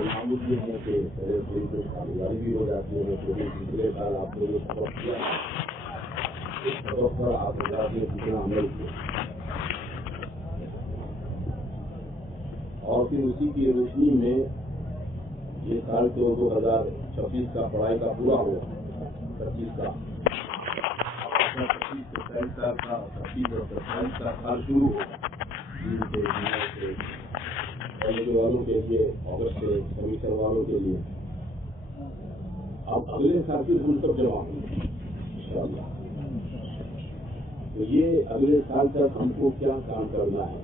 اور معمول یہ ہے کہ پہلے تھوڑی کچھ کاروباری بھی ہو جاتی ہے. پچھلے سال آپ نے جو سبق کیا اس سبق پر آپ حضرات نے کتنا عمل کیا اور پھر اسی کی روشنی میں یہ سال تو 2026 کا پڑھائی کا پورا ہوا 25 کا 25 سے 27 سال کا 25 اور 27 کا سال شروع ہو کالج والوں کے لیے اگست کے سیمسٹر والوں کے لیے. اب اگلے سال پھر ہم سب جمع ہوں گے انشاءاللہ. تو یہ اگلے سال تک ہم کو کیا کام کرنا ہے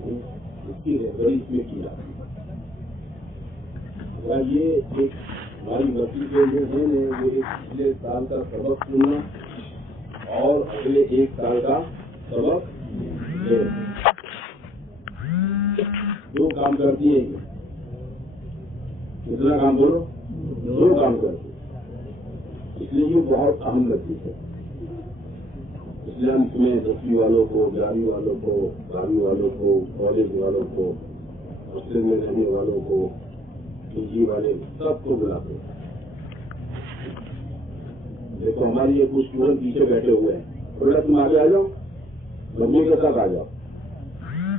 اس کی رہبری اس میں کی جاتی ہے. اگر یہ ایک ہماری وکیل کے جو ہے وہ ایک پچھلے سال کا سبق سننا اور اگلے ایک سال کا سبق لینا دو کام کرتی ہے. کتنا کام بولو؟ دو کام کرتی ہے. اس لیے یہ بہت اہم نتیجہ ہے. اس لیے ہم اس میں 10ویں والوں کو 11ویں والوں کو 12ویں والوں کو کالج والوں کو ہاسٹل میں رہنے والوں کو پی جی والے سب کو بلاتے ہیں. دیکھو ہماری یہ کچھ اسٹوڈنٹ پیچھے بیٹھے ہوئے ہیں. بولا تم آگے آ جاؤ ممی کے ساتھ آ جاؤ.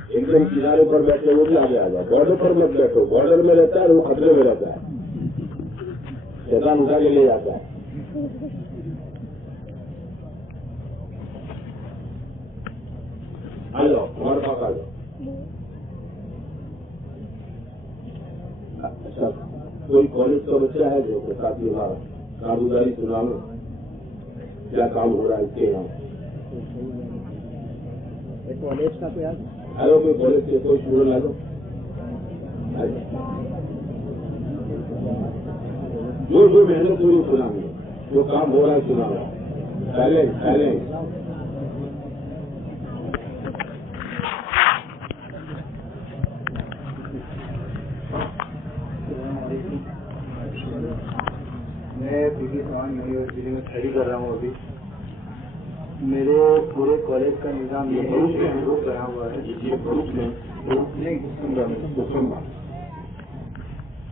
ایک دم کنارے پر بیٹھے وہ بھی آگے آ جاؤ. بارڈر پر مت بیٹھو. بارڈر میں رہتا ہے وہ خطرے میں رہتا ہے. شیطان اٹھا کے لے جاتا ہے. آ جاؤ ہمارے پاس آ جاؤ. اچھا کوئی کالج کا بچہ ہے جو ساتھی ہمارا کارگزاری سنا میں کیا کام ہو رہا ہے اس کے یہاں کالج کا کوئی ہلو کوئی کالج سے کوئی اسٹوڈنٹ لا دو. جو محنت ہوئی سنا میں جو کام ہو رہا ہے سنا میں پہلے میں پی ٹی سوان یونیورسٹی میں اسٹڈی کر رہا ہوں. ابھی میرے پورے کالج کا نظام یہ گروپ بنا ہوا ہے.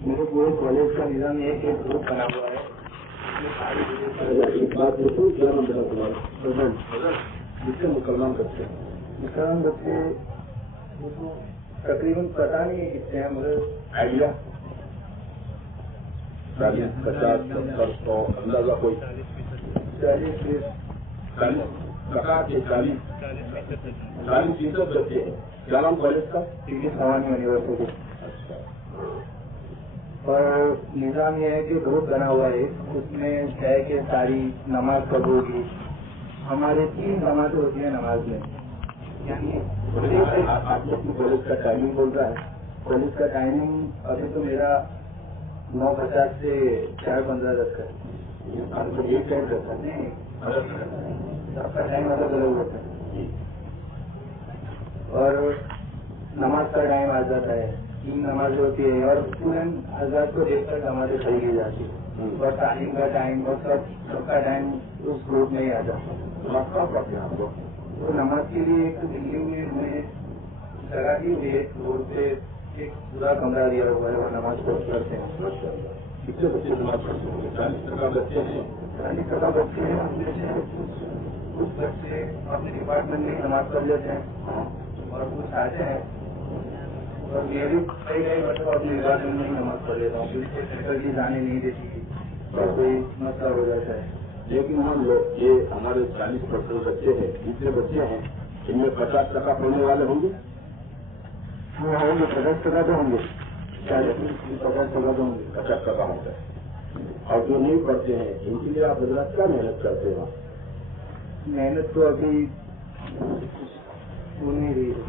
میرے پورے کالج کا نظام یہ ایک گروپ بنا ہوا ہے. جس سے مسلمان بچے تقریباً پتا نہیں کتنے ہیں مگر آئیڈیا 40 50 70 100 اندازہ کوئی 40% بچے ہیں. کیا نام کالج کا؟ پی ٹی سوان یونیورسٹی. اور نظام یہ ہے کہ گروپ بنا ہوا ہے. اس میں ہے کہ ساری نماز کب ہوگی. ہمارے 3 نمازیں ہوتی ہیں نماز میں. یعنی آپ لوگ کالج کا ٹائمنگ بول رہا ہے. کالج کا ٹائمنگ ابھی تو میرا 9:50 سے 4:15 تک ہے. آپ کو ایک ٹائم رہتا ہے نہیں سب کا ٹائم الگ الگ ہوتا ہے. اور نماز کا ٹائم آ جاتا ہے. 3 نمازیں ہوتی ہے اور پورے حضرات کو دیکھ کر نمازیں پڑھی کی جاتی ہے. اور تعلیم کا ٹائم اور سب کا ٹائم اس گروپ میں ہی آ جاتا ہے. تو نماز کے لیے ایک بلڈنگ میں ہمیں جگہ دی ہوئی ہے. روڈ پہ ایک پورا کمرہ دیا ہوا ہے اور نماز پڑھتے ہیں. کتنے بچے نماز پڑھتے ہیں؟ 40% بچے ہیں. 40% بچے ہیں. ہم میں سے کچھ بچے اپنے ڈپارٹمنٹ میں نماز پڑھ لیتے ہیں اور کچھ آتے ہیں. اور یہ بھی کئی مطلب اپنے ڈپارٹمنٹ میں ہی نماز پڑھ لیتا ہوں کیونکہ فیکلٹی جانے نہیں دیتی اور کوئی مسئلہ ہو جاتا ہے. لیکن ہم لوگ یہ ہمارے 40% بچے ہیں. جتنے بچے ہیں ان میں 50% پڑھنے والے ہوں گے. وہ ہوں گے 50% تو ہوں گے. 50% تو ہوں گے. 50% ہوتا ہے. اور جو نہیں پڑھتے ہیں ان کے لیے آپ حضرات کیا محنت کرتے ہیں؟ محنت تو ابھی ہو نہیں رہی ہے.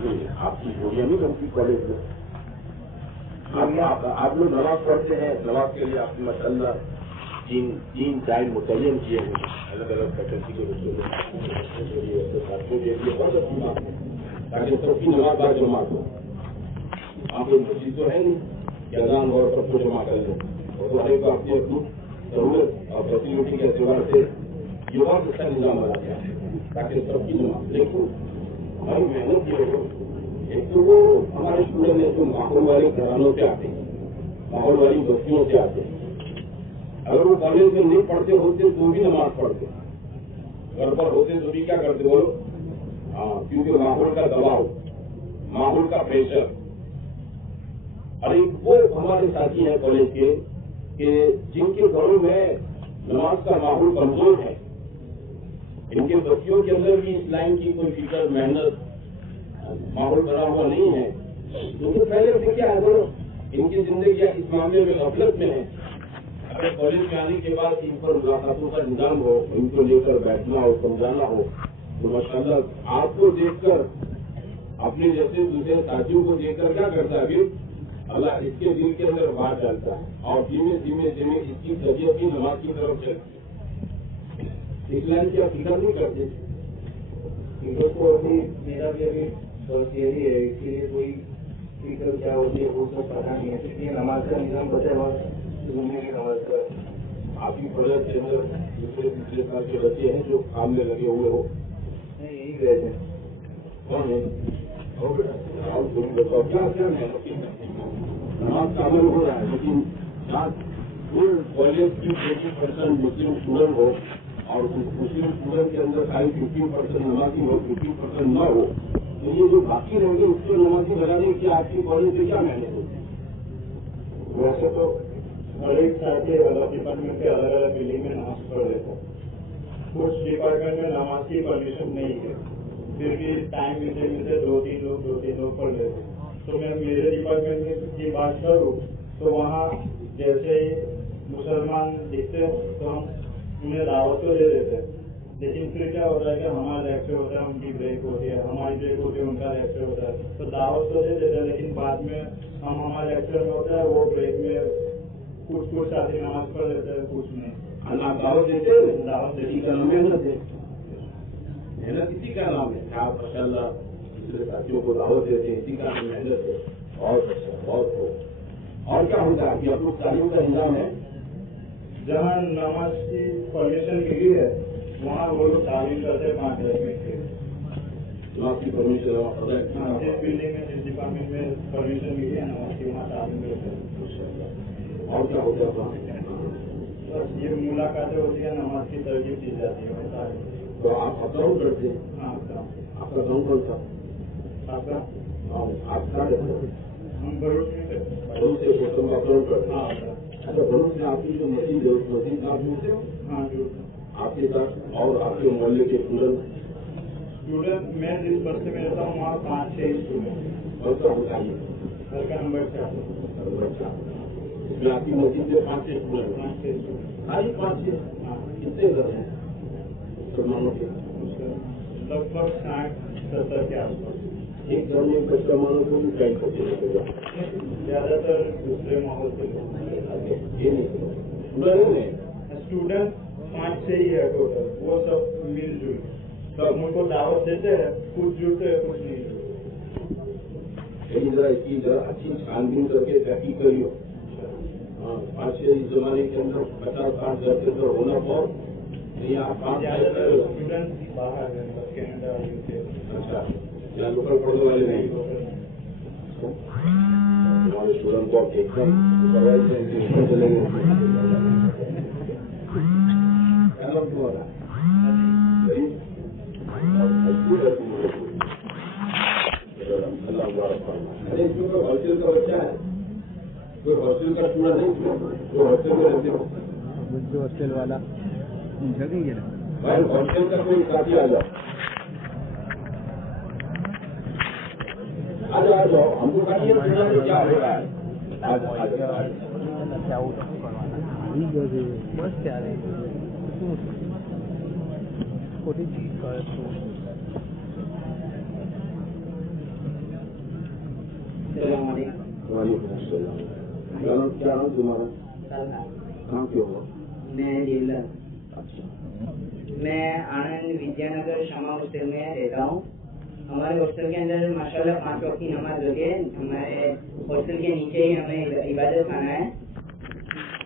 جی آپ کی گولیاں نہیں بنتی کالج میں. آپ لوگ نماز پڑھتے ہیں. نماز کے لیے آپ ماشاء اللہ 3 ٹائم متعین کیے ہیں الگ الگ فیکلٹی کے بچوں ساتھیوں کے لیے بہت اچھی بات ہے تاکہ سب کی نماز بار جمع ہو. آپ کو مسجد تو ہے نہیں کہ اذان اور سب کو جمع کر لیں. اور ہر ایک آپ کی ضرورت اور فیسلٹی کے اعتبار سے یہ بہت اچھا نظام بنا گیا ہے تاکہ سب کی نماز. لیکن ہماری محنت یہ ہو ایک تو وہ ہمارے اسٹوڈنٹ ہیں جو ماحول والے گھرانوں سے آتے ہیں, ماحول والی بستیوں سے آتے ہیں, اگر وہ کالج میں نہیں پڑھتے ہوتے تو بھی نماز پڑھتے, گھر پر ہوتے تو بھی کیا کرتے بولو؟ ہاں, کیونکہ ماحول کا دباؤ, ماحول کا پریشر. اور ایک وہ ہمارے ساتھی ہیں کالج کے کہ جن کے گھروں میں نماز کا ماحول کمزور ہے, ان کے بچیوں کے اندر بھی اس لائن کی کوئی فکر, محنت, ماحول بنا ہوا نہیں ہے. کیونکہ پہلے سے کیا ہے بولو, ان کی زندگی اس معاملے میں غفلت میں ہے. اگر کالج میں آنے کے بعد ان پر ملاقاتوں کا انتظام ہو, ان کو لے کر بیٹھنا ہو, سمجھانا ہو, تو ماشاءاللہ آپ کو دیکھ کر, اپنے جیسے دوسرے ساتھیوں کو دیکھ کر کیا کرتا ہے پھر اللہ اس کے دل کے اندر بات ڈالتا ہے, اور دھیمے دھیمے دھیمے اس کی طبیعت کی نماز کی طرف چلتی ہے. اس لائن کی آپ فکر نہیں کرتے. کو ابھی میرا بھی ابھی بس یہی ہے, اس کے لیے کوئی فکر کیا ہوتی ہے وہ سب پتا نہیں ہے. اس لیے نماز کا نظام بچے وقت گھومنے کی نماز کا آپ کی کالج کے اندر دوسرے سال کے بچے ہیں جو کام میں لگے ہوئے ہو, نہیں یہی گئے تھے. کون ہے؟ بتاؤ کیا کیا محنت کی نماز کا عمل ہو رہا ہے, لیکن کالج کی 20% مسلم اسٹوڈنٹ ہو اور مسلم اسٹوڈنٹ کے اندر 15% نمازی ہو, 15% نہ ہو, تو یہ جو باقی رہیں گے اس کو نمازی لگانے کی آپ کی کالج سے کیا محنت ہوتی ہے؟ ویسے تو ہر ایک ساتھی الگ ڈپارٹمنٹ کے الگ الگ بلڈنگ میں نماز پڑھ رہے تھے. کچھ ڈپارٹمنٹ میں نماز کی پرمیشن نہیں ہے, پھر بھی ٹائم ملتے ملتے 2-3 لوگ پڑھ لیتے. تو میں میرے ڈپارٹمنٹ میں کی بات کروں تو وہاں جیسے ہی مسلمان دکھتے تو ہم انہیں دعوت تو دے دیتے, لیکن پھر کیا ہوتا ہے کہ ہمارا لیکچر ہوتا ہے, ان کی بریک ہوتی ہے, ہماری بریک ہوتی ہے, ان کا لیکچر ہوتا ہے, تو دعوت تو دے دیتے ہیں, لیکن بعد میں ہم ہمارے لیکچر میں ہوتا ہے وہ بریک میں کچھ ساتھی نماز پڑھ لیتے ہیں, کچھ نہیں. آپ دعوت دیتے ہیں, دعوت اسی کا نام محنت ہے, محنت اسی کا نام ہے. آپ ماشاء اللہ دوسرے ساتھیوں کو دعوت دیتے ہیں, اسی کا نام محنت ہے. اور کیا ہوتا ہے کہ اب تعلیم کا نظام ہے, جہاں نماز کی پرمیشن ملی ہے وہاں وہ لوگ تعلیم کرتے 5 منٹ کے. نماز کی پرمیشن جس بلڈنگ میں جس ڈپارٹمنٹ میں پرمیشن ملی ہے نماز کی وہاں تعلیم کرتے ہیں. اور کیا ہوتا ہے؟ بس یہ ملاقاتیں ہوتی ہیں, نماز کی ترغیب دی جاتی ہے. تو آپ اپلاؤ کرتے ہیں, ہاں آپ کا گاؤں کون سا؟ آپ کا آپ کیا کرتے ہیں؟ ہم بروس میں تھے, بروس سے گوتم کا اپلاؤ کرتے ہیں. ہاں اچھا, بروس میں آپ کی جو مسجد آپ جڑتے ہو, ہاں جو آپ کے ساتھ اور آپ کے محلے کے اسٹوڈنٹ میں جس بستے میں رہتا ہوں وہاں 5-6 اسٹوڈنٹ. اور سب بتائیے گھر کا نمبر 4. اس میں آپ کی مسجد سے 5-6 اسٹوڈنٹ, خالی 5-6, کتنے گھر ہیں مسلمانوں کے؟ لگ بھگ 60-70 کے آس پاس. ایک گھر میں مسلمانوں کو بھی جوائن کرتے زیادہ تر دوسرے ماحول کے لوگ. یہ نہیں اسٹوڈنٹ 5-6 ہی ہے ٹوٹل, وہ سب مل جل سب ان کو دعوت دیتے ہیں, کچھ جڑتے ہیں کچھ نہیں جڑتے. لیکن ذرا اس کی ذرا اچھی چھان کر کے تحقیق کری ہو. ہاں, 5-6 اس زمانے کے اندر 50-60 گھر کے اندر ہونا بہت زیادہ تر اسٹوڈنٹ باہر ہیں, کینیڈا, UK. اچھا, یہاں لوکل پڑھنے والے نہیں ہمارے اسٹوڈنٹ کو ایک دم چلے گئے. ہاسٹل کا بچہ ہے, کوئی ہاسٹل کا اسٹوڈنٹ نہیں جو ہاسٹل میں رہتے ہو, ہاسٹل والا بھائی ہاسٹل کا کوئی ساتھی آ جاؤ, آ جاؤ, ہم کو کہیے کیا ہو رہا ہے. وعلیکم السلام. کیا نام تمہارا؟ کہاں کے ہو؟ میں آنند ودیانگر شما ہاسٹل میں رہتا ہوں. ہمارے ہاسٹل کے اندر ماشاء اللہ 5 وقت کی نماز لگے. ہمارے ہاسٹل کے نیچے ہی ہمیں عبادت خانہ ہے,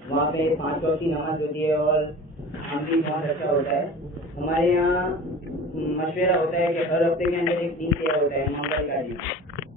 وہاں پہ 5 وقت کی نماز ہوتی ہے اور ہم بھی بہت اچھا ہوتا ہے. ہمارے یہاں مشورہ ہوتا ہے کہ ہر ہفتے کے اندر ایک دن کیا ہوتا ہے منگل کا دن,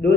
2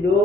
2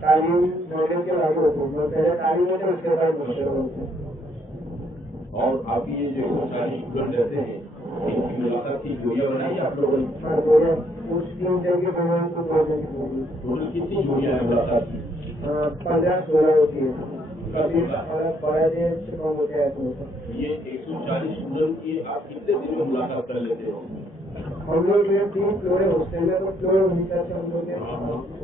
تعلیم نالج کے لاگو ہوتے ہیں، پہلے تعلیم ہوتے ہیں اس کے بعد مشورہ ہوتے ہیں. اور آپ یہ جو ساری اسٹوڈنٹ رہتے ہیں ان کی ملاقات کی جوڑیاں بنائی آپ لوگوں نے؟ ہاں جوڑیاں کچھ 3 دن کے بنانے کو 2 دن کی ہوگی. ٹوٹل کتنی جوڑیاں ہیں ملاقات کی؟ 15-16 ہوتی ہے. کبھی 12 دن سے کم ہوتا ہے. یہ 140 اسٹوڈنٹ کی آپ کتنے دن میں ملاقات کر لیتے ہو؟ ہم لوگ 3 فلور ہے ہاسٹل میں، تو فلور حساب سے ہم لوگ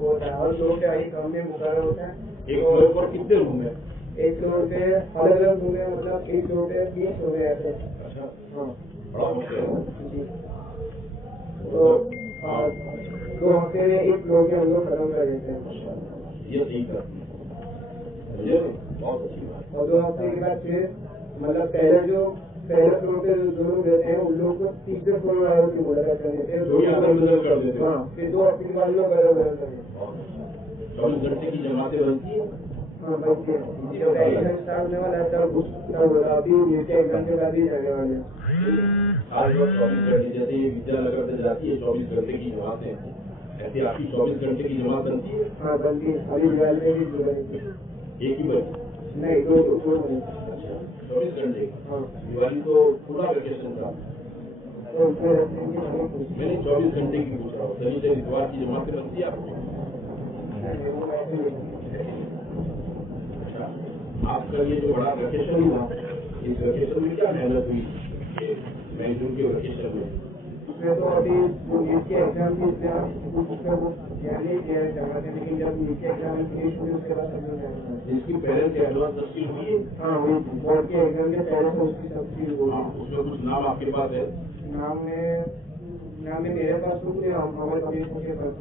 ہوتا ہے اور 2 کے کم میں مقرر ہوتا ہے. ایک فلور پر کتنے روم ہیں؟ ایک فلور پہ الگ الگ روم ہے، مطلب ایک فلور پہ 30 روم ایسے. اچھا، ہاں بڑا ہوتا جی. تو 2 ہفتے میں ایک فلور کے ہم لوگ ختم کر دیتے ہیں. یہ صحیح کرتی ہے، بہت اچھی بات. اور 2 ہفتے کے بعد پھر مطلب پہلے فلور پہ جو لوگ رہتے ہیں ان لوگ کو تیسرے فلور والوں کی ملاقات کر دیتے ہیں. کر دیتے ہیں. ہاں پھر 2 ہفتے کے بعد لوگ الگ الگ کرتے ہیں. 24 گھنٹے کی جماعتیں بنتی ہیں. ہاں بچے جب ایگزام اسٹارٹ ہونے والا ہے تب ابھی نیچے ایگزام کے بعد ہی جانے والے ہیں. آج وقت 24 گھنٹے جیسے یہ ودیا نگر سے جاتی ہے 24 گھنٹے کی جماعتیں، ایسے آپ کی 24 گھنٹے کی جماعت بنتی ہے؟ ہاں بنتی ہے. ابھی موبائل میں بھی بنتی ہے. ایک ہی بنتی؟ نہیں 2 بنتی. 24 گھنٹے. ہاں دیوالی تو پورا ویکیشن تھا. تو اس میں رہتے ہیں کہ میں نے 24 گھنٹے کی پوچھ رہا ہوں. شنی سے اتوار کی جماعتیں بنتی ہے آپ کو؟ آپ کا یہ جو بڑا ویکیشن ہوا اس ویکیشن میں کیا محنت ہوئی؟ مئی جون کے ویکیشن میں اس میں تو ابھی نیٹ کے ایگزام کی دھیان نہیں دیا جماعتیں، لیکن جب نیٹ کے ایگزام فنش ہوئے اس کے بعد سب لوگ اس کی پیرنٹ کے ایڈوانس تفصیل ہوئی ہے؟ ہاں ہوئی. بورڈ کے ایگزام کے پہلے سے اس کی تفصیل ہوئی. اس میں کچھ نام آپ کے پاس ہے؟ نام میں میرے پاس تو ہمارے کمیشن کے پاس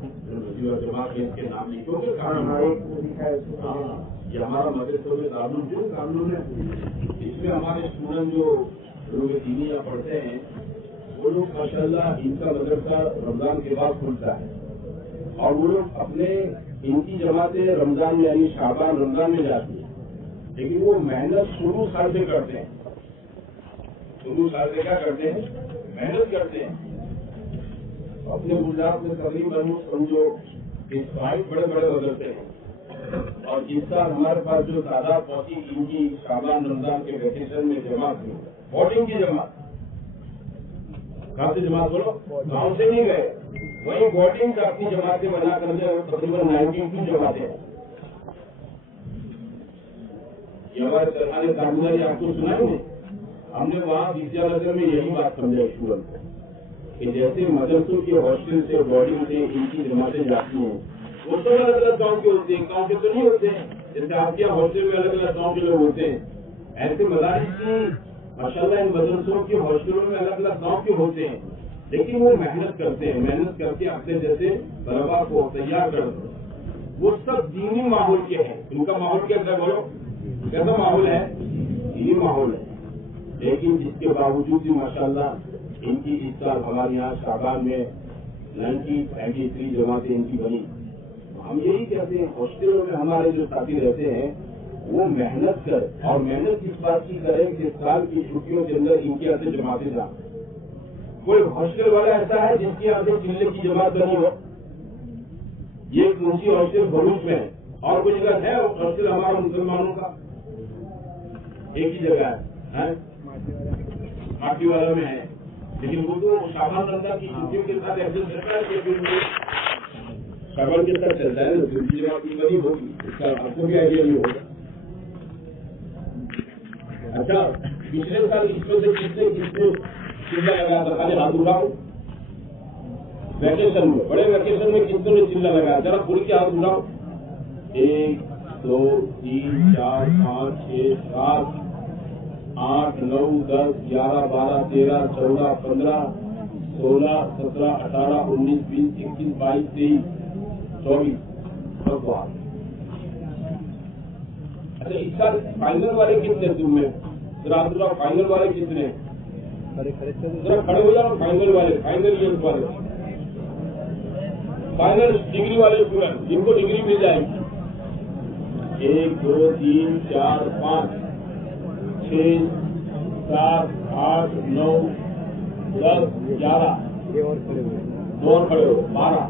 جماعت کے اس کے نام لکھو گے؟ ہاں ایک لکھا ہے اس کو. ہاں یہ ہمارا مدرسہ میں قانون جو قانون ہے اس میں ہمارے اسٹوڈنٹ جو لوگ دینیا پڑھتے ہیں وہ لوگ ماشاء اللہ ان کا مدرسہ رمضان کے بعد کھلتا ہے اور وہ لوگ اپنے ان کی جماعتیں رمضان میں یعنی شعبان رمضان میں جاتی ہیں، لیکن وہ محنت شروع سال سے کرتے ہیں. شروع سال سے کیا کرتے ہیں؟ محنت کرتے ہیں. اپنے گجرات میں تقریباً سمجھو کہ 5 بڑے بڑے مدرسے ہیں اور اس سال ہمارے پاس جو تعداد پہنچی ان کی شعبان رمضان کے ویکیشن میں جماعت ہوئی بورڈنگ کی جماعت. کہاں سے جماعت بولو؟ گاؤں سے نہیں گئے، وہیں بورڈنگ سے اپنی جماعتیں بنا کر کے تقریباً 92 جماعتیں ہیں. یہ ہمارے سرکاری کامیابی آپ کو سنائیں گے. ہم نے وہاں ودیا نگر میں یہی بات سمجھا اسٹوڈنٹ کو کہ جیسے مدرسوں کے ہاسٹل سے بورڈنگ سے ان کی جماعتیں جاتی ہیں وہ تو الگ الگ گاؤں کے ہوتے ہیں، گاؤں کے تو نہیں ہوتے ہیں. جیسے آپ کے ہاسٹل میں الگ الگ گاؤں کے لوگ ہوتے ہیں ایسے مدارس کی ماشاء اللہ ان مدرسوں کے ہاسٹلوں میں الگ الگ گاؤں کے ہوتے ہیں، لیکن وہ محنت کرتے ہیں، محنت کر کے اپنے جیسے طلبا کو تیار کرتے ہیں. وہ سب دینی ماحول کے ہیں. ان کا ماحول کیسا ہے بولو؟ کیسا ماحول ہے؟ دینی ماحول ہے. لیکن جس کے باوجود بھی ماشاء اللہ ان کی اس سال ہمارے یہاں شعبان میں 93 جماعتیں ان کی بنی. ہم یہی کہتے ہیں ہاسٹلوں میں ہمارے جو ساتھی رہتے ہیں وہ محنت کر اور محنت اس بات کی کریں کہ سال کی چھٹیوں کے اندر ان کے یہاں سے جماعتیں جائیں. کوئی ہاسٹل والا ایسا ہے جس کے یہاں سے چلے کی جماعت بنی ہو؟ یہ ایک دوسری ہاسٹل بھروچ میں ہے اور کوئی جگہ ہے ہاسٹل ہمارا مسلمانوں کا ایک ہی جگہ ہے ماٹی والا میں ہے، لیکن وہ تو شعبان رمضان کی چھٹیوں کے ساتھ ایڈجسٹ کرتا ہے کہ شعبان کے ساتھ چلتا ہے نا دوسری جماعت کی بنی ہوگی. اس کا آپ کو بھی آئیڈیا نہیں ہوگا. اچھا پچھلے سال اس میں سے کس نے چلا لگایا تھا؟ خالی ہاتھ اٹھاؤ. ویکیشن میں بڑے ویکیشن میں کس نے چلا لگایا؟ ذرا کھل کے ہاتھ اٹھاؤ. 1 2 3 4 5 6 7 8 9 10 11 12 13 14 15 16 17 18 19 20 21 22 23 24 سب کو ہاتھ. اچھا اس سال فائنل والے کتنے تم میں؟ ذرا فائنل والے کتنے؟ ذرا کھڑے ہو جاؤ. فائنل والے فائنل ایئر والے فائنل ڈگری والے اسٹوڈنٹ جن کو ڈگری مل جائے گی. 1 2 3 4 5 6 7 8 9 10 11 2 اور کھڑے ہو 12.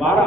12।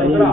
17।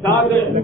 7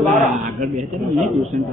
12।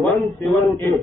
178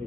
100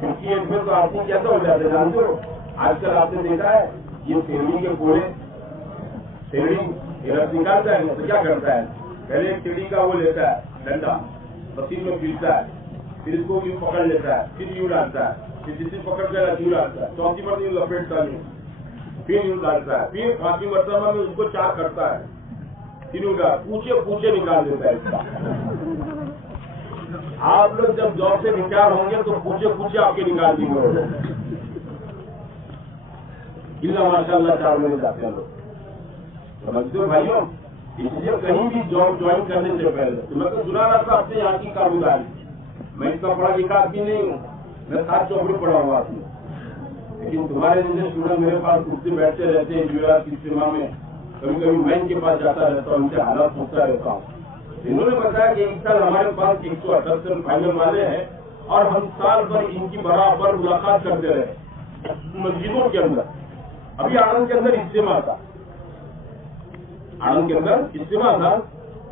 کیونکہ ایج میں تو آدمی کیسا ہو جاتا ہے جانتے ہو؟ آج کل آپ نے دیکھا ہے یہ سیڑھی کے کوڑے، سیڑھی رس نکالتا ہے تو کیا کرتا ہے، پہلے ایک سیڑھی کا وہ لیتا ہے ڈنڈا، مشین میں پیستا ہے، پھر اس کو یوں پکڑ لیتا ہے، پھر یوں ڈالتا ہے، پھر جس پکڑ کر یوں ڈالتا ہے، چوتھی مرتبہ یوں لپیٹتا ہے، پھر یوں ڈالتا ہے، پھر پانچویں مرتبہ میں اس کو چار کرتا ہے، پھر یوں پوچھے نکال دیتا ہے اس کا۔ آپ لوگ جب جاب سے ریٹائر ہوں گے تو پوچھے آپ کے نکال دیں گے، ماشاء اللہ 4 مہینے جاتے ہیں لوگ، سمجھتے ہو بھائیوں؟ اس لیے کہیں بھی جاب جوائن کرنے سے پہلے تو میں تو سنا رہا تھا اپنے یہاں کی کاروباری، میں اس کا پڑھا لکھا بھی نہیں ہوں، میں 7 چوپڑی پڑھا ہوا ہوں، لیکن تمہارے جیسے اسٹوڈنٹ میرے پاس اٹھتے بیٹھتے رہتے ہیں جمعرات کی اجتماع میں، کبھی کبھی میں ان کے پاس جاتا رہتا ہوں، ان سے حالات پوچھتا رہتا ہوں۔ انہوں نے بتایا کہ اس سال ہمارے پاس 178 فائنل والے ہیں اور ہم سال بھر ان کی برابر ملاقات کرتے رہے مسجدوں کے اندر۔ ابھی آنند کے اندر اجتماع تھا،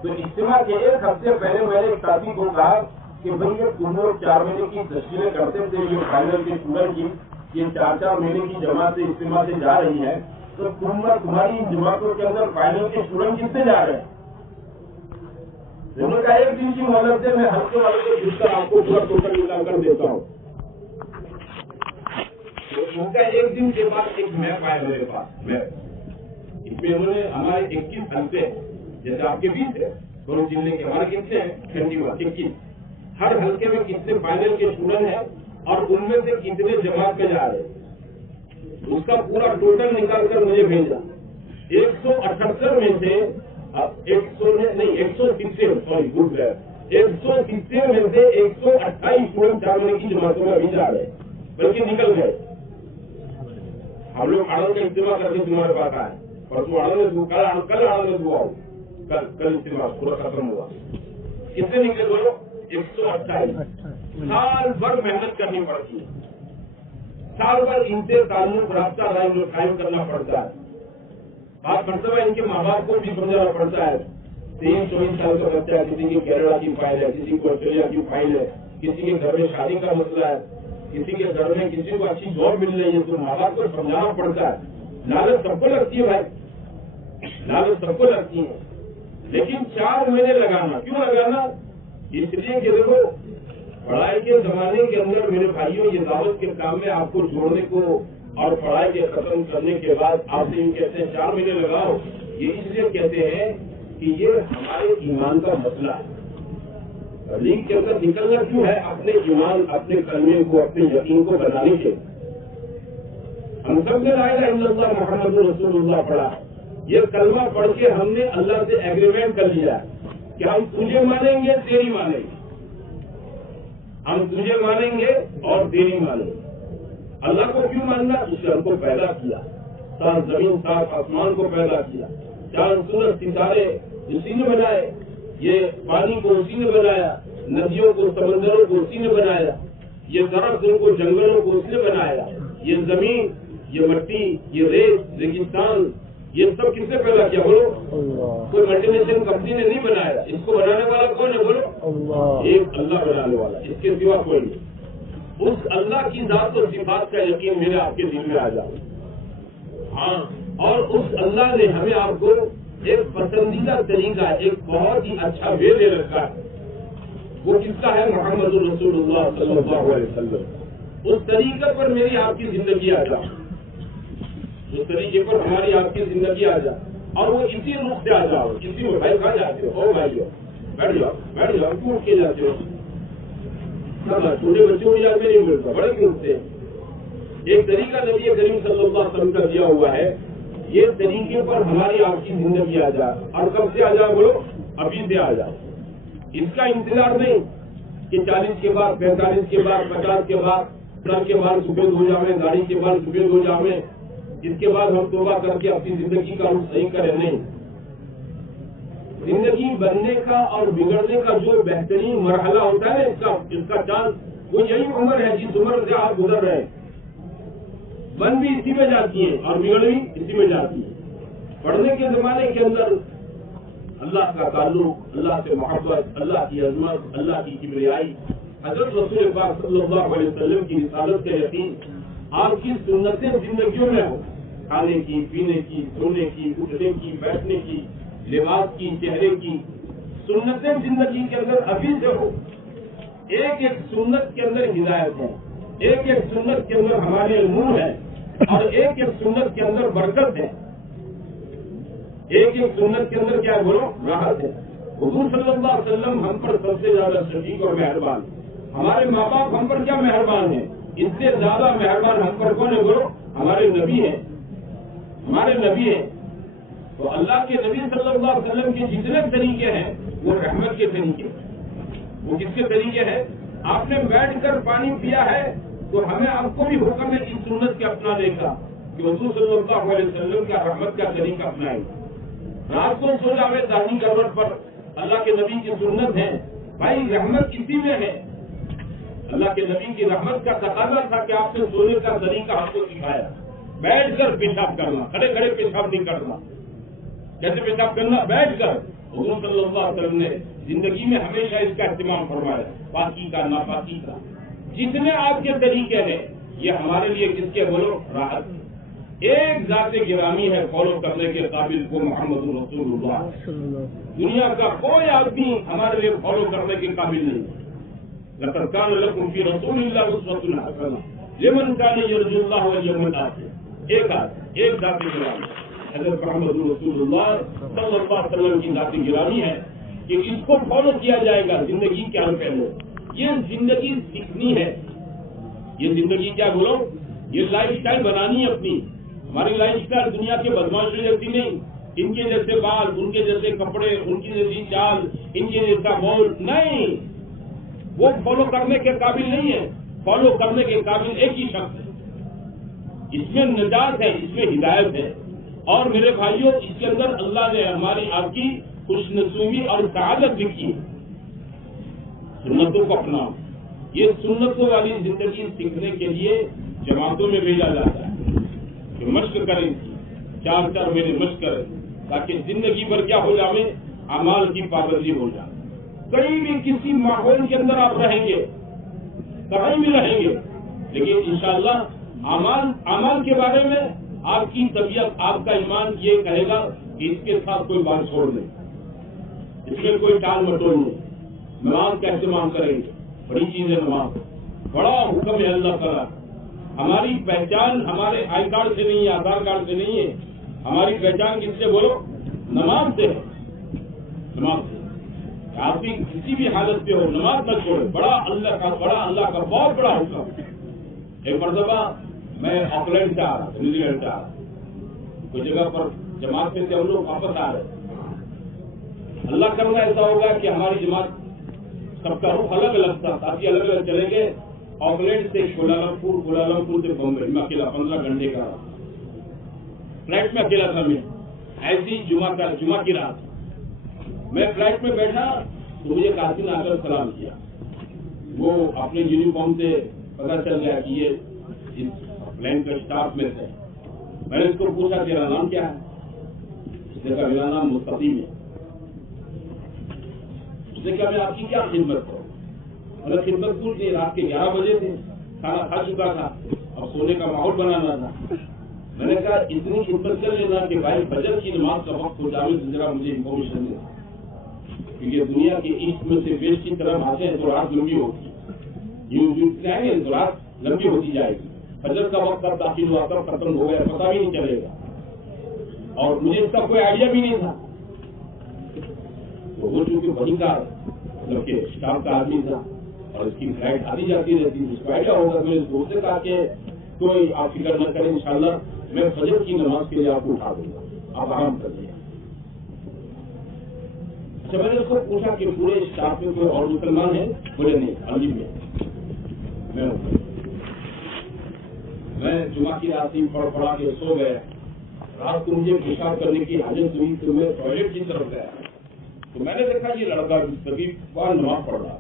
تو اجتماع کے 1 ہفتے پہلے میں نے ایک ساتھی کو کہا کہ بھائی یہ تم لوگ 4 مہینے کی تشکیلیں کرتے تھے، یہ فائنل کے اسٹوڈنٹ کی یہ 4 مہینے کی جماعت سے اجتماع سے جا رہی ہے، تو تمہاری جماعتوں کے اندر فائنل کے اسٹوڈنٹ کتنے جا رہے ہیں؟ انہوں نے کہا 1 دن کی مدد سے میں ہفتے والے کو جس طرح آپ کو پورا ٹوٹل نکال کر دیتا ہوں۔ ان کا 1 دن کے بعد ایک میپ آیا میرے پاس، میپ اس میں انہوں نے ہمارے 21 حلقے جیسے آپ کے 20 ہے دونوں ضلع کے، ہمارے کتنے ہیں 21، ہر حلقے میں کتنے فائنل کے اسٹوڈنٹ ہیں اور ان میں سے کتنے جماعت میں جا رہے ہیں، اس کا پورا ٹوٹل نکال کر مجھے بھیجا۔ 178 میں سے 170 سوری گڈ ہے، 170 میں سے 128 اسٹوڈنٹ 4 مہینے کی جماعتوں میں ابھی جا رہے ہیں، بلکہ نکل گئے۔ ہم لوگ آنند کا اجتماع کرتے تمہارے پاس آئے، پرسوں آنند کل آنند ہوا ہو، کل اجتماع پورا ختم ہوا، کتنے نکلے بولو؟ 128۔ سال بھر محنت کرنی پڑتی ہے، سال بھر ان سے تعلق رابطہ قائم کرنا پڑتا ہے، بات مرتبہ ان کے ماں باپ کو بھی سمجھانا پڑتا ہے۔ 23-24 سال کا بچہ ہے، کسی کی کیرلا کی فائل ہے، کسی کو آسٹریلیا کی فائل ہے، کسی کے گھر میں شادی کا مسئلہ ہے، کسی کے گھر میں کسی کو اچھی جاب مل رہی ہے، تو ماں باپ کو سمجھانا پڑتا ہے۔ لالچ سب کو لگتی ہے بھائی، لالچ سب کو لگتی ہے، لیکن 4 مہینے لگانا، کیوں لگانا؟ اس لیے کہ دیکھو پڑھائی کے زمانے کے اندر میرے بھائیوں یہ دعوت کے کام میں آپ کو جوڑنے کو اور پڑھائی کے ختم کرنے کے بعد آپ سے یوں کہتے ہیں 4 مہینے لگاؤ، یہ اس لیے کہتے ہیں کہ یہ ہمارے ایمان کا مسئلہ ہے۔ لیگ کے اندر نکلنا کیوں ہے؟ اپنے ایمان، اپنے کلمے کو، اپنے یقین کو بنانے کے۔ ہم سب نے لا الہ الا اللہ محمد رسول اللہ پڑھا، یہ کلمہ پڑھ کے ہم نے اللہ سے ایگریمنٹ کر لیا کہ ہم تجھے مانیں گے، تیری مانیں گے، ہم تجھے مانیں گے اور تیری مانیں گے۔ اللہ کو کیوں ماننا؟ اس نے ہم کو پیدا کیا، 7 زمین 7 آسمان کو پیدا کیا، 4 سورج ستارے اسی نے بنائے، یہ پانی کو اسی نے بنایا، ندیوں کو سمندروں کو اسی نے بنایا، یہ درختوں کو جنگلوں کو اسی نے بنایا، یہ زمین، یہ مٹی، یہ ریت، ریگستان، یہ سب کس نے پیدا کیا بولو؟ کوئی ملٹی نیشنل کمپنی نے نہیں بنایا، اس کو بنانے والا کون ہے بولو؟ ایک اللہ بنانے والا، اس کے سوا کوئی نہیں۔ اس اللہ کی ذات و صفات کا یقین میرے آپ کے دل میں آ جائے، ہاں، اور اس اللہ نے ہمیں آپ کو ایک پسندیدہ طریقہ، ایک بہت ہی اچھا وے دے رکھا ہے، وہ کس کا ہے؟ محمد رسول اللہ صلی اللہ علیہ وسلم۔ اس طریقے پر میری آپ کی زندگی آ جائے، اس طریقے پر ہماری آپ کی زندگی آ جائے، اور وہ اسی رخ سے آ جاؤ، اسی میں۔ بھائی کہاں جاتے ہو؟ بھائی بیٹھ جاؤ، کیوں اٹھ کے جاتے ہو؟ چھوٹے بچوں کو یاد میں نہیں ملتا، بڑے کیوں اٹھتے ہیں؟ ایک طریقہ نبی کریم صلی اللہ علیہ وسلم کا دیا ہوا ہے، یہ طریقے پر ہماری آپ کی زندگی آ جائے، اور کب سے آ جائے بولو؟ ابھی سے آ جائے۔ اس کا انتظار نہیں کہ 40 کے بعد، 45 کے بعد، 50 کے بعد، ٹرک کے بعد سفید ہو جاویں، گاڑی کے بعد سفید ہو جاویں، اس کے بعد ہم توبہ کر کے اپنی زندگی کا رخ صحیح کریں، نہیں۔ زندگی بننے کا اور بگڑنے کا جو بہترین مرحلہ ہوتا ہے اس کا چانس وہ یہی عمر ہے جس عمر سے آپ گزر رہے ہیں۔ بن بھی اسی میں جاتی ہے اور بگڑ بھی اسی میں جاتی ہے۔ پڑھنے کے زمانے کے اندر اللہ کا تعلق، اللہ سے محبت، اللہ کی عظمت، اللہ کی کبریائی، حضرت رسول پاک صلی اللہ علیہ وسلم کی رسالت کا یقین آپ کی سنتیں زندگیوں میں ہو، کھانے کی، پینے کی، سونے کی، اٹھنے کی، بیٹھنے کی، لباس کی، چہرے کی سنتیں زندگی کے اندر ابھی سے ہو. ایک ایک سنت کے اندر ہدایت ہے، ایک ایک سنت کے اندر ہمارے نور ہے، اور ایک ایک سنت کے اندر برکت ہے، ایک ایک سنت کے اندر کیا بولو راحت ہے. حضور صلی اللہ علیہ وسلم ہم پر سب سے زیادہ شفیق اور مہربان. ہمارے ماں باپ ہم پر کیا مہربان ہیں، اس سے زیادہ مہربان ہم پر کون ہے بولو؟ ہمارے نبی ہیں، ہمارے نبی ہیں. تو اللہ کے نبی صلی اللہ علیہ وسلم کے جتنے طریقے ہیں وہ رحمت کے طریقے. وہ کس کے طریقے ہیں؟ آپ نے بیٹھ کر پانی پیا ہے تو ہمیں آپ کو بھی حکم ہے اس سنت کے اپنانے کا کہ حضور صلی اللہ علیہ وسلم کا رحمت کا طریقہ اپنائیں. رات کو سو جاوے داہنی کروٹ پر، اللہ کے نبی کی سنت ہے. بھائی رحمت کسی میں ہے. اللہ کے نبی کی رحمت کا تقاضا تھا کہ آپ نے سونے کا طریقہ آپ کو سکھایا. بیٹھ کر پیشاب کرنا، کھڑے کھڑے پیشاب نہیں کرنا. کیسے پیشاب کرنا؟ بیٹھ کر. حضور صلی اللہ علیہ وسلم نے زندگی میں ہمیشہ اس کا اہتمام فرمایا، پاکی کا، ناپاکی کا. جتنے آپ کے طریقے ہیں یہ ہمارے لیے کس کے بولو راحت. ایک ذات گرامی ہے فالو کرنے کے قابل کو محمد رسول اللہ. دنیا کا کوئی آدمی ہمارے لیے فالو کرنے کے قابل نہیں. لقد كان لكم في رسول الله اسوة حسنة لمن كان يرجو الله واليوم الآخر. ایک ذات گرامی حضرت محمد رسول اللہ صلی اللہ علیہ وسلم کی ذات گرامی ہے کہ اس کو فالو کیا جائے گا زندگی کے ہر پہلو. یہ زندگی سیکھنی ہے، یہ زندگی کیا بولو، یہ لائف سٹائل بنانی ہے اپنی. ہماری لائف سٹائل دنیا کے بدماشوں جیسی نہیں، ان کے جیسے بال، ان کے جیسے کپڑے، ان کی جیسی چال، ان کے جیسا مول نہیں. وہ فالو کرنے کے قابل نہیں ہے. فالو کرنے کے قابل ایک ہی شخص ہے. اس میں نجات ہے، اس میں ہدایت ہے. اور میرے بھائیوں اس کے اندر اللہ نے ہماری آپ کی خوش نصیبی اور سعادت لکھی ہے. سنتوں کو اپناؤ. یہ سنتوں والی زندگی سیکھنے کے لیے جماعتوں میں بھیجا جاتا ہے کہ مشق کریں، 4 مہینے مشق کریں تاکہ زندگی بھر کیا ہو جائے، اعمال کی پابندی ہو جائے. کہیں بھی کسی ماحول کے اندر آپ رہیں گے، کہیں بھی رہیں گے، لیکن انشاءاللہ اعمال کے بارے میں آپ کی طبیعت، آپ کا ایمان یہ کہے گا کہ اس کے ساتھ کوئی بات چھوڑ دیں، اس میں کوئی ٹال مٹول نہیں. نماز کا اہتمام کریں گے، بڑی چیز ہے نماز، بڑا حکم ہے اللہ تعالیٰ. ہماری پہچان ہمارے آئی کارڈ سے نہیں ہے، آدھار کارڈ سے نہیں ہے. ہماری پہچان کس سے بولو؟ نماز سے ہے. نماز سے آپ بھی کسی بھی حالت پہ ہو نماز نہ چھوڑے. بڑا اللہ کا بہت بڑا حکم. ایک مرتبہ میں آکلینڈ سے آ رہا تھا، نیوزی لینڈ سے آ رہا تھا. کوئی جگہ پر جماعت میں سے ہم لوگ واپس آ رہے. اللہ کرنا ایسا ہوگا کہ ہماری جماعت سب کا رخ الگ الگ تھا، ساتھی الگ الگ چلیں گے. آکلینڈ سے کولالمپور سے بمبئی میں اکیلا 15 گھنٹے کا فلائٹ میں اکیلا تھا. میں ایسی جمعہ کی رات میں فلائٹ میں بیٹھا تو مجھے قاسم نے آ کر سلام کیا. وہ اپنے یونیفارم سے پتا چل گیا کہ یہ اس پلین کے اسٹاف میں تھے. میں نے اس کو پوچھا تیرا نام کیا ہے؟ اس نے کہا میرا نام مستقیم ہے. اس نے کہا میں آپ کی کیا خدمت کروں؟ مطلب خدمت پوچھ دی. رات کے 11 بجے تھے، کھانا کھا چکا تھا، اب سونے کا ماحول بنانا تھا. میں نے کہا اتنی خدمت کر لینا کہ بھائی فجر کی نماز کا وقت ہو جائے تو ذرا مجھے انفارمیشن دے، کیونکہ دنیا کے ایسٹ میں سے ویسٹ کی طرف آتے ہیں تو رات لمبی ہوتی ہے. آئیں گے تو رات لمبی ہوتی جائے گی. فجر کا وقت کب داخل ہوا کب ختم ہو گیا پتا بھی نہیں چلے گا، اور مجھے اس کا کوئی آئیڈیا بھی نہیں تھا. وہ چونکہ وہیں کا مطلب کہ اسٹاف کا آدمی تھا اور اس کی فلائٹ آتی جاتی رہتی، اس کو آئیڈیا ہوگا. میں اس دوست سے کہا کہ کوئی آپ فکر نہ کریں، انشاءاللہ میں فجر کی نماز کے لیے آپ کو اٹھا دوں گا، آپ آرام کر لیں. اچھا میں نے اس کو پوچھا کہ پورے اسٹاف میں کوئی اور مسلمان ہے؟ بولے نہیں، علی میں جمعہ کی رات پڑھا کے سو گیا. رات کو مجھے پیشاب کرنے کی حاجت ہوئی تو میں ٹوائلٹ کی طرف گیا تو میں نے دیکھا یہ لڑکا سبھی بار نماز پڑھ رہا.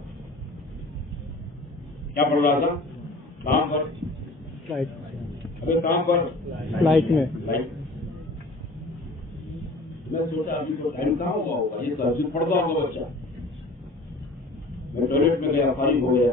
کیا پڑھ رہا تھا؟ کہاں پر؟ کہاں پر؟ فلائٹ میں. میں سوچا ابھی تو ٹائم کہاں ہوا ہوگا، یہ تہجد پڑھتا ہوگا بچہ. میں ٹوائلٹ میں گیا، فارغ ہو گیا.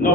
9।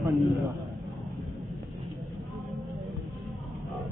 15।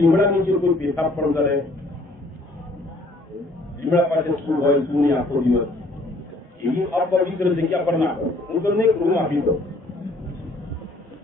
લીમડા નીચે કોઈ પેશાબ પણ કરે, લીમડા પાસે શું હોય શું નહીં આખો દિવસ, એવી અપવિત્ર જગ્યા પર ના કરો, હું તમને એક રૂમ આપી દઉં।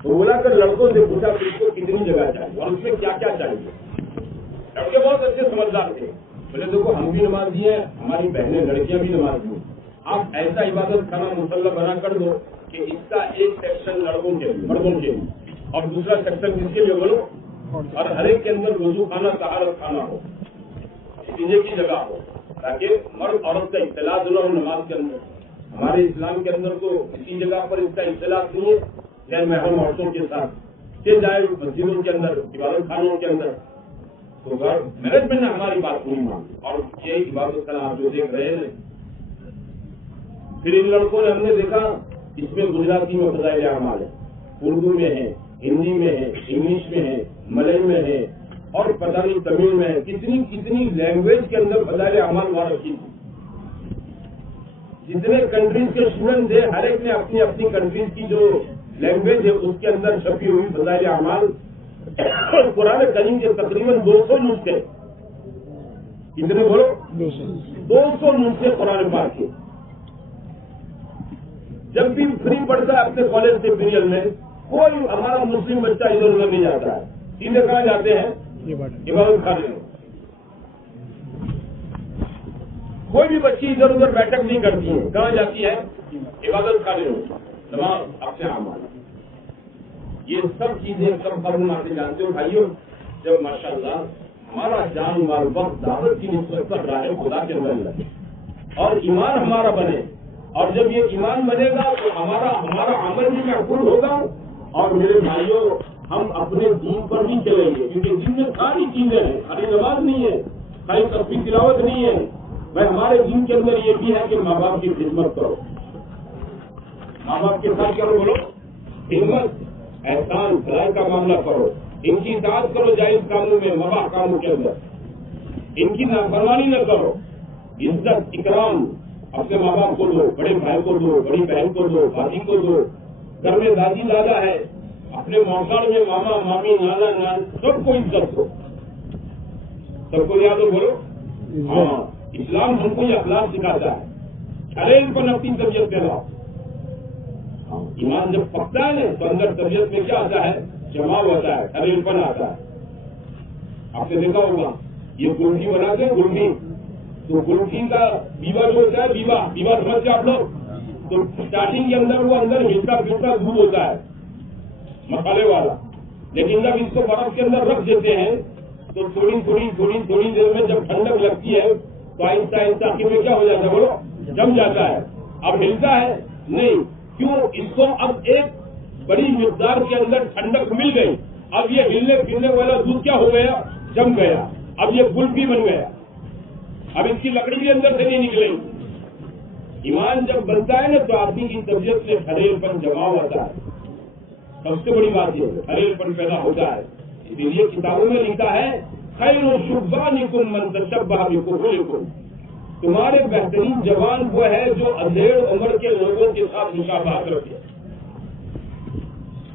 تو بلا کر لڑکوں سے پوچھا کہ اس کو کتنی جگہ چاہیے اور اس میں کیا کیا چاہیے. لڑکے بہت اچھے سمجھدار تھے. بولے دیکھو ہم بھی نمازی ہیں, ہماری بہنیں لڑکیاں بھی نمازی ہیں, آپ ایسا عبادت خانہ مسلح بنا کر دو کہ اس کا ایک سیکشن لڑکوں کے لیے, مردوں کے لیے, اور دوسرا سیکشن جس کے لیے بولو, اور ہر ایک کے اندر وضو خانہ طہارت خانہ ہو, پینے کی جگہ ہو, تاکہ مرد عورت کا اختلاط نہ ہو نماز کے اندر. ہمارے اسلام کے اندر تو کسی جگہ پر اس کا اختلاط نہیں ہے, غیر محرم عورتوں کے ساتھ کہ جائے مسجدوں کے اندر, عبادت خانوں کے اندر. تو مینجمنٹ نے ہماری بات نہیں مانی, اور یہ عبادت خانہ آپ جو دیکھ رہے ہیں. پھر ان لڑکوں نے ہم نے دیکھا اس میں گجراتی میں فضائل اعمال ہے, اردو میں ہے, ہندی میں ہے, انگلش میں ہے, ملئی میں ہے, اور پتہ نہیں تمل میں ہے. کتنی کتنی لینگویج کے اندر فضائل اعمال وہاں رکھی تھی. جتنے کنٹریز کے اسٹوڈنٹ تھے ہر ایک نے اپنی اپنی کنٹریز کی جو لینگویج ہے اس کے اندر چھپی ہوئی فضائل اعمال. قرآن کریم کے تقریباً 200 نسخے, کتنے بولو, 200 نسخے قرآن پاک کے. جب بھی فری پڑتا ہے اپنے کالج کے پیریڈ میں, کوئی ہمارا مسلم بچہ ادھر ادھر نہیں جاتا ہے. سیدھے کہاں جاتے ہیں, عبادت خانے میں. کوئی بھی بچی ادھر ادھر بیٹھک نہیں کرتی ہے, کہاں جاتی ہے, عبادت خانے میں, نماز اپنے اعمال. یہ سب چیزیں سب ہم آپ سے جانتے ہو بھائیوں. جب ماشاءاللہ ہمارا جان مال وقت دعوت کی نسبت پر راہ خدا کے اندر لگے اور ایمان ہمارا بنے, اور جب یہ ایمان بنے گا تو ہمارا عمل بھی محفوظ ہوگا. اور میرے بھائیوں ہم اپنے دین پر بھی چلیں گے, کیونکہ دین میں ساری چیزیں ہیں, خالی نماز نہیں ہے, خالی تصویر تلاوت نہیں ہے. بھائی ہمارے دین کے اندر یہ بھی ہے کہ ماں باپ کی خدمت کرو, ماں باپ کے ساتھ کرو, بولو خدمت, احسان بھلائی کا معاملہ کرو, ان کی اطاعت کرو جائز کاموں میں, مباح کاموں کے اندر ان کی نافرمانی نہ کرو. عزت اکرام اپنے ماں باپ کو دو, بڑے بھائی کو دو, بڑی بہن کو دو, بھائی کو دو. گھر میں دادی دادا ہے, اپنے موقع میں ماما مامی نانا نان سب کو عزت دو, سب کو یاد ہو, بولو. ہاں اسلام ہم کو یہ اخلاق سکھاتا ہے. شریر کو اپنی طبیعت پہ لاؤ. ایمان جب پکتا ہے نا تو اندر طبیعت میں کیا آتا ہے, جماؤ ہوتا ہے, شریر پن آتا ہے. آپ نے دیکھا ہوگا یہ گلٹی بناتے ہیں, گلٹی, تو گلٹی کا بیوا جو ہوتا ہے, بیوا سمجھتے آپ لوگ, تو اسٹارٹنگ کے اندر وہ اندر ہلتا پھرتا دودھ ہوتا ہے مسالے والا, لیکن جب اس کو برف کے اندر رکھ دیتے ہیں تو تھوڑی دیر میں جب ٹھنڈک لگتی ہے تو آہستہ آہستہ آخر میں کیا ہو جاتا ہے, بولو, جم جاتا ہے. اب ہلتا ہے نہیں, کیوں, اس کو اب ایک بڑی مقدار کے اندر ٹھنڈک مل گئی. اب یہ ہلنے پھرنے والا دودھ کیا ہو گیا, جم گیا. اب یہ گلفی بن گیا, اب اس کی لکڑی بھی اندر سے نہیں نکلے گی. ایمان جب بنتا ہے نا تو آدمی کی طبیعت سے ہریل پن جماؤ ہوتا ہے. سب سے بڑی بات یہ ہریل پن پیدا ہوتا ہے. اسی لیے کتابوں میں لکھا ہے خیر شبانکم من تشبہ بقومکم, تمہارے بہترین جوان وہ ہے جو ادھیڑ عمر کے لوگوں کے ساتھ مشابہت رکھے.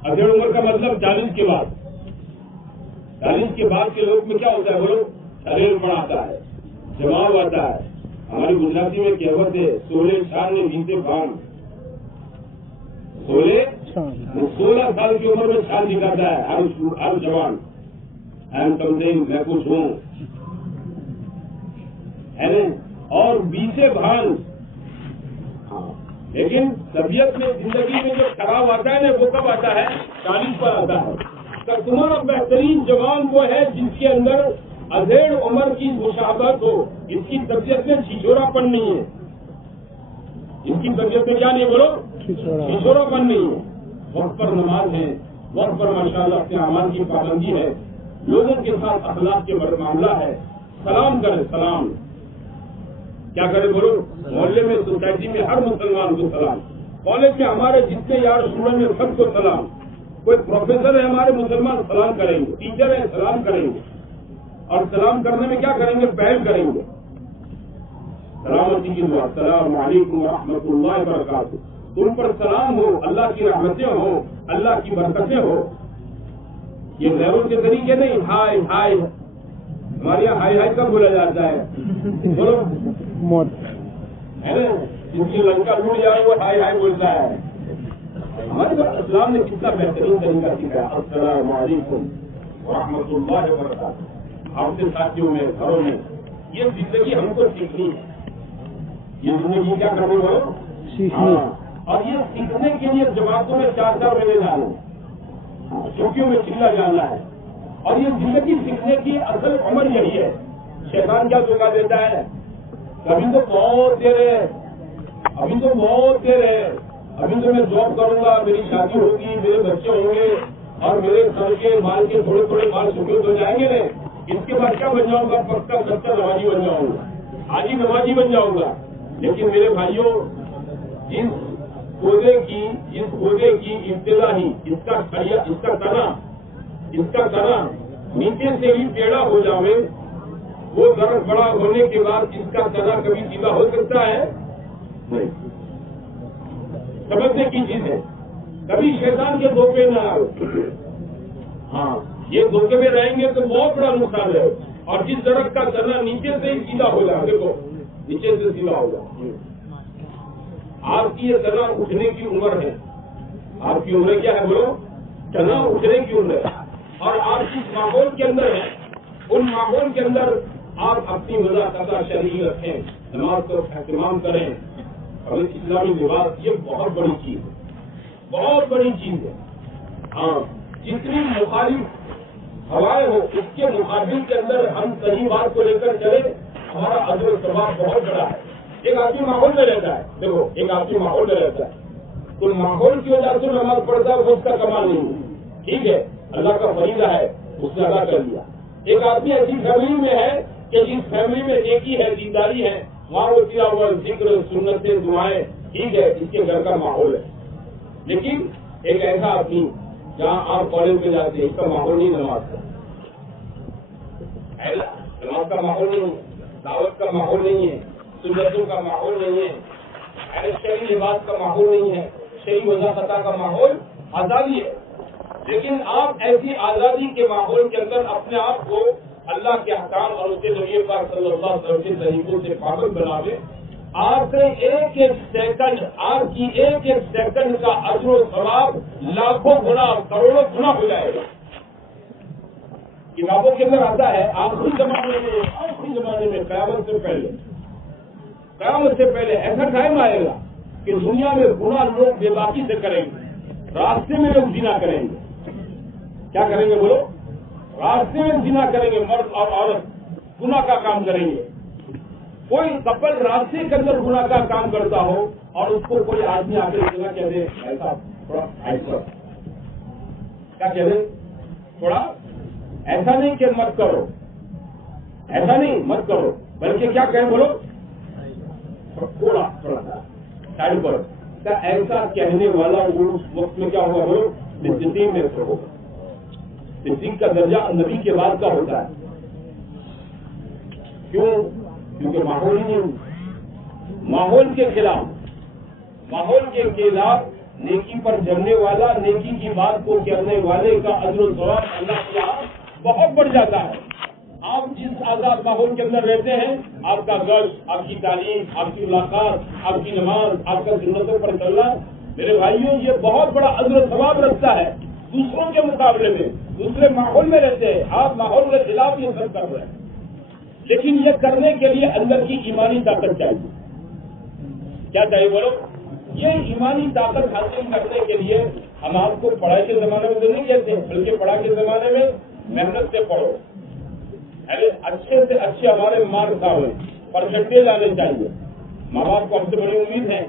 ادھیڑ عمر کا مطلب 40 کے بعد, 40 کے بعد کے لوگ میں کیا ہوتا ہے, بولو, ہریل پن آتا ہے, جماؤ آتا ہے. ہماری گجراتی میں کہوت ہے, سولے شان نے جیتے بھان, 16 سال کی عمر میں چھال دکھاتا ہے ہر جوان. میں کچھ ہوں ہے نا, اور 20 بھان. لیکن طبیعت میں زندگی میں جو خراب آتا ہے نا وہ کب آتا ہے, 40 پر آتا ہے. تو تمہارا بہترین جوان وہ ہے جس کے اندر ادھیڑ عمر کی مشابہت ہو, اس کی طبیعت میں چھچورا پن نہیں ہے. اس کی طبیعت میں کیا نہیں, بولو, چھچورا پن نہیں ہے. وقت پر نماز ہے, وقت پر ماشاءاللہ اپنے اعمال کی پابندی ہے, لوگوں کے ساتھ اخلاق کے معاملہ ہے. سلام کرے, سلام کیا کرے, بولو, محلے میں سوسائٹی میں ہر مسلمان کو سلام. کالج میں ہمارے جتنے یار اسٹوڈنٹ ہیں سب کو سلام. کوئی پروفیسر ہے ہمارے مسلمان سلام کریں گے, ٹیچر ہے سلام کریں گے, اور سلام کرنے میں کیا کریں گے, پہل کریں گے. سلامتی کی دعا, السلام علیکم ورحمۃ اللہ وبرکاتہ. تم پر سلام ہو, اللہ کی رحمتیں ہو, اللہ کی برکتیں ہو. یہ غیروں کے طریقے نہیں, ہائے ہائے. ہمارے یہاں ہائی ہائی کب بولا جاتا ہے, بولو, ہے نا, جس کی لنکا ٹوٹ جائے وہ ہائی ہائی بولتا ہے. ہمارے اسلام نے کتنا بہترین طریقہ سکھایا. السلام علیکم ورحمۃ اللہ وبرکاتہ. آپ کے ساتھیوں میں گھروں میں یہ زندگی ہم کو سیکھنی ہے. یہ زندگی کیا کرنی ہو سیکھنی. اور یہ سیکھنے کے لیے جماعتوں میں 4 مہینے جانا ہے, چوکیوں میں چلا جانا ہے. اور یہ زندگی سیکھنے کی اصل عمر یہی ہے. شیطان کیا دھوکہ دیتا ہے, کبھی تو بہت دیر ہے, ابھی تو بہت دیر ہے, ابھی تو میں جاب کروں گا, میری شادی ہوگی, میرے بچے ہوں گے, اور میرے سر کے بال کے تھوڑے تھوڑے بال سفید ہو جائیں گے. اس کے بعد کیا بن جاؤں گا, پکا سچا نمازی بن جاؤں گا, حاجی نمازی بن جاؤں گا. لیکن میرے بھائیوں, جس پودے کی ابتدا ہی اس کا تنا نیچے سے ہی ٹیڑھا ہو جاوے, وہ درخت بڑا ہونے کے بعد اس کا تنا کبھی سیدھا ہو سکتا ہے نہیں. سمجھنے کی چیز ہے, کبھی شیطان کے دھوکے نہ آئے. ہاں, یہ دھوکے میں رہیں گے تو بہت بڑا نقصان ہے. اور جس درخت کا تنا نیچے سے ہی سیدھا ہو جائے, دیکھو نیچے سے سیدھا ہو جائے, آپ کی یہ تنا اٹھنے کی عمر ہے. آپ کی عمر کیا ہے بولو, تنا اٹھنے کی عمر ہے. اور آپ جس ماحول کے اندر ہیں, ان ماحول کے اندر آپ اپنی مذاکرہ شرعی رکھیں, نماز کو اہتمام کریں. اور اسلامی لباس یہ بہت بڑی چیز ہے, بہت بڑی چیز ہے. ہاں, جتنی مخالف ہوائیں ہو اس کے مقابل کے اندر ہم صحیح بات کو لے کر چلے, ہمارا اجر و ثواب بہت بڑا ہے. ایک آدمی ماحول میں رہتا ہے, دیکھو ایک آدمی ماحول میں رہتا ہے, تو ماحول کی وجہ سے نماز پڑھتا ہے, وہ اس کا کمال نہیں ہے. ٹھیک ہے, اللہ کا فریضہ ہے, اس نے ادا کر لیا. ایک آدمی ایسی فیملی میں ہے کہ جس فیملی میں ایک ہی ہے, دینداری ہے, وہاں وہ کیا ہوا ذکر سنتیں دعائیں, ٹھیک ہے, اس کے گھر کا ماحول ہے. لیکن ایک ایسا آدمی جہاں آپ کالج میں جاتے ہیں, اس کا ماحول نہیں نماز کا, نماز کا ماحول نہیں ہے, دعوت کا ماحول نہیں ہے, سنتوں کا ماحول نہیں ہے, شہری لباس کا ماحول نہیں ہے, شہری وضاحت کا ماحول آزادی ہے. لیکن آپ ایسی آزادی کے ماحول کے اندر اپنے آپ کو اللہ کے احکام اور اس کے نبی پاک صلی اللہ علیہ وسلم کے طریقوں سے پابند بناوے, آپ کے ایک ایک سیکنڈ, آپ کی ایک ایک سیکنڈ کا اجر و ثواب لاکھوں گنا, کروڑوں گنا ہو جائے گا. کتابوں کے اندر آتا ہے آخری زمانے میں قیامت سے پہلے ایسا ٹائم آئے گا کہ دنیا میں گناہ لوگ بے باکی سے کریں گے, راستے میں لوگ زنا کریں گے. کیا کریں گے بولو, راستے میں زنا کریں گے, مرد اور عورت گناہ کا کام کریں گے. کوئی کپل راستے کے اندر گناہ کا کام کرتا ہو اور اس کو کوئی آدمی آ کر گناہ کہہ دے, ایسا تھوڑا کیا کہہ دے, تھوڑا ایسا نہیں کہ مت کرو, ایسا نہیں مت کرو, بلکہ کیا کہیں بولو, تھوڑا سائڈ پر. ایسا کہنے والا اس وقت میں کیا ہوگا بولو, صدیق میں سے ہوگا. صدیق کا درجہ نبی کے بعد کا ہوتا ہے. کیوں؟ کیونکہ ماحول ہی نہیں, ماحول کے خلاف نیکی پر جمنے والا, نیکی کی بات کو کرنے والے کا اجر و ثواب اللہ کے یہاں بہت بڑھ جاتا ہے. آپ جس آزاد ماحول کے اندر رہتے ہیں, آپ کا گھر, آپ کی تعلیم, آپ کی ملاقات, آپ کی نماز, آپ کا سنتوں پر چلنا, میرے بھائیوں یہ بہت بڑا اجر و ثواب رکھتا ہے. دوسروں کے مقابلے میں دوسرے ماحول میں رہتے ہیں, آپ ماحول کے خلاف یہ سب کر رہے ہیں. لیکن یہ کرنے کے لیے اندر کی ایمانی طاقت چاہیے. کیا چاہیے بولو, یہ ایمانی طاقت حاصل کرنے کے لیے ہم آپ کو پڑھائی کے زمانے میں تو نہیں کہتے, بلکہ پڑھائی کے زمانے میں محنت سے پڑھو, اچھے سے اچھے ہمارے مارکس آئے, پرسنٹیج آنے چاہیے. ماں باپ کو ہم سے بڑی امید ہے,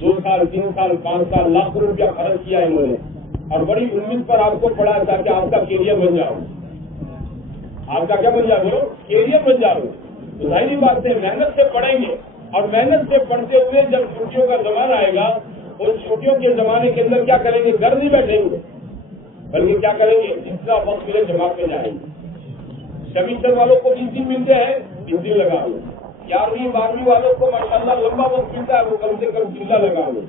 2 سال 3 سال 5 سال لاکھ روپیہ خرچ کیا ہے انہوں نے, اور بڑی امید پر آپ کو پڑھا تاکہ آپ کا کیریئر بن جاؤ. آپ کا کیا بن جاؤ بولو, کیریئر بن جاؤ. تو ظاہری بات ہے محنت سے پڑھیں گے, اور محنت سے پڑھتے ہوئے جب چھٹیوں کا زمانہ آئے گا, اس چھٹیوں کے زمانے کے اندر کیا کریں گے, گھر نہیں بیٹھیں گے, بلکہ کیا کریں گے, جتنا وقت ملے جماعت میں جائیں گے. سیمسٹر والوں کو 20 دن ملتے ہیں, 20 دن لگا لو. 11ویں 12ویں والوں کو ماشاءاللہ لمبا وقت ملتا ہے, وہ کم سے کم 3 لگا لو.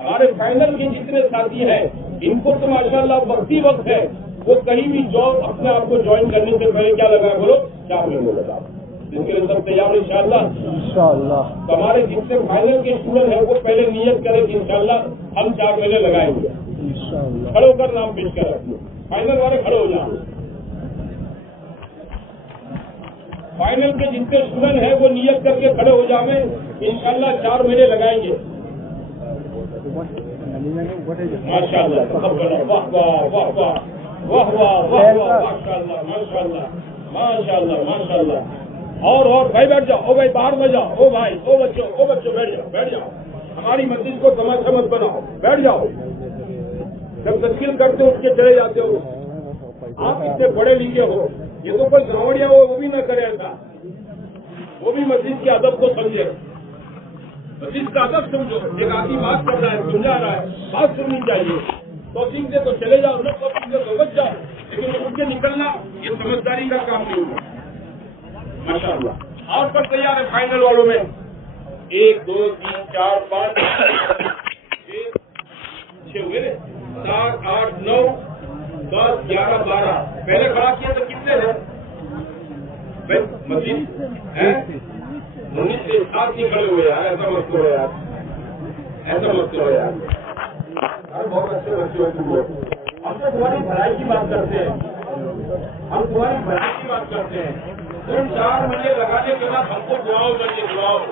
ہمارے فائنل کے جتنے ساتھی ہیں ان کو تو ماشاءاللہ وقتی وقت ہے, وہ کہیں بھی جاب اپنے آپ کو جوائن کرنے سے پہلے کیا لگا بولو, 4 مہینے لگا. اس کے لیے سب تیار ہیں انشاءاللہ؟ تو ہمارے جتنے فائنل کے اسٹوڈنٹ ہیں وہ پہلے نیت کریں کہ انشاءاللہ ہم 4 مہینے لگائیں گے. کھڑے ہو کر نام پیش کریں. فائنل والے کھڑے ہو جائیں. فائنل کے جتنے اسٹوڈنٹ ہیں وہ نیت کر کے کھڑے ہو جائیں. انشاءاللہ 4 مہینے لگائیں گے. ماشاء اللہ. واہ واہ واہ واہ واہ واہ واہ واہ ماشاء اللہ ماشاء اللہ ماشاء اللہ ماشاء اللہ. اور بھائی بیٹھ جاؤ. او بھائی باہر میں جاؤ. او بھائی او بچوں بیٹھ جاؤ. ہماری مسجد کو تماشا مت بناؤ. بیٹھ جاؤ. جب تشکیل کرتے اٹھ کے چلے جاتے ہو. آپ اتنے پڑھے لکھے ہو. یہ تو کوئی گاوڑیا ہو وہ بھی نہ کرے ایسا. وہ بھی مسجد کے ادب کو سمجھے. مسجد کا ادب سمجھو. ایک آدمی بات کر رہا ہے سمجھا رہا ہے بات سننی چاہیے. توفیق دے تو چلے جاؤ. نہ توفیق دے تو بچ جاؤ. لیکن اٹھ کے نکلنا یہ سمجھداری کا کام نہیں ہوگا. ماشاء اللہ. اور سب تیار ہے فائنل والوں میں؟ 1 2 3 4 5 6 ہوئے. 7 8 9 10 11 12. پہلے کھڑا کیا تو کتنے تھے مسجد ہے؟ 19 سے 7 ہی کھڑے ہوئے یار. ایسا مت کرو یار. ایسا مت کرو یار. بہت اچھے بچے ہو تم لوگ. ہم تو تمہاری بھلائی کی بات کرتے ہیں. ہم تمہاری بھلائی کی بات کرتے ہیں. تم 4 مہینے لگانے کے بعد ہم کو دعاؤں کریے. دعاؤں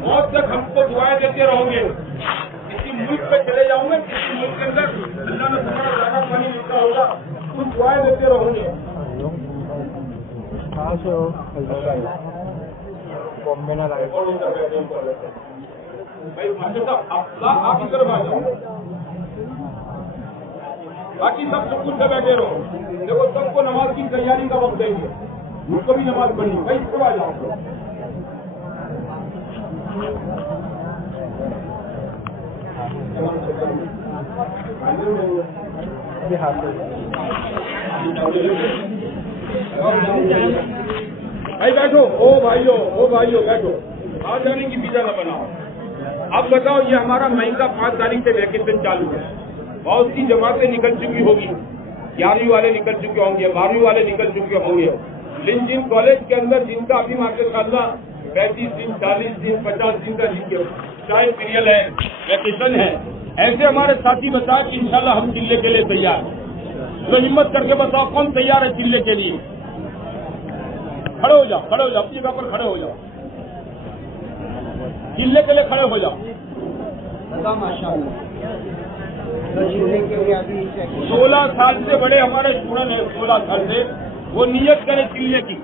موت تک ہم کو دعائیں دیتے رہو گے. کسی ملک پہ چلے جاؤں گے کسی ملک کے اندر اللہ نے تمہارا دانا پانی لکھا ہوگا. تم دعائیں دیتے رہو گے. آپ کی طرف آ جاؤ. باقی سب سکون سے بیٹھے رہو. دیکھو سب کو نماز کی تیاری کا وقت دیں گے. مجھ کو بھی نماز پڑھنی. بھائی سب آ جاؤ. بھائی بیٹھو. او بھائیو بیٹھو. آ جانے کی ویزا نہ بناؤ. اب بتاؤ یہ ہمارا مہینہ 5 تاریخ سے ویکیشن چالو ہے. بہت سی جماعتیں نکل چکی ہوگی. 11ویں والے نکل چکے ہوں گے. 12ویں والے نکل چکے ہوں گے. جن کالج کے اندر جن کا ابھی ماشاء اللہ 35 دن 40 دن 50 دن کا جن کے ٹائم پیریڈ ہے ویکیشن ہے ایسے ہمارے ساتھی بتایا کہ انشاءاللہ ہم چلے کے لیے تیار ہیں. تو ہمت کر کے بتاؤ کون تیار ہے چلے کے لیے؟ کھڑے ہو جاؤ. اپنی جگہ پر کھڑے ہو جاؤ. چلے کے لیے کھڑے ہو جاؤ. 16 سال سے بڑے ہمارے اسٹوڈنٹ ہیں. 16 سال سے وہ نیت کرے چلنے کی.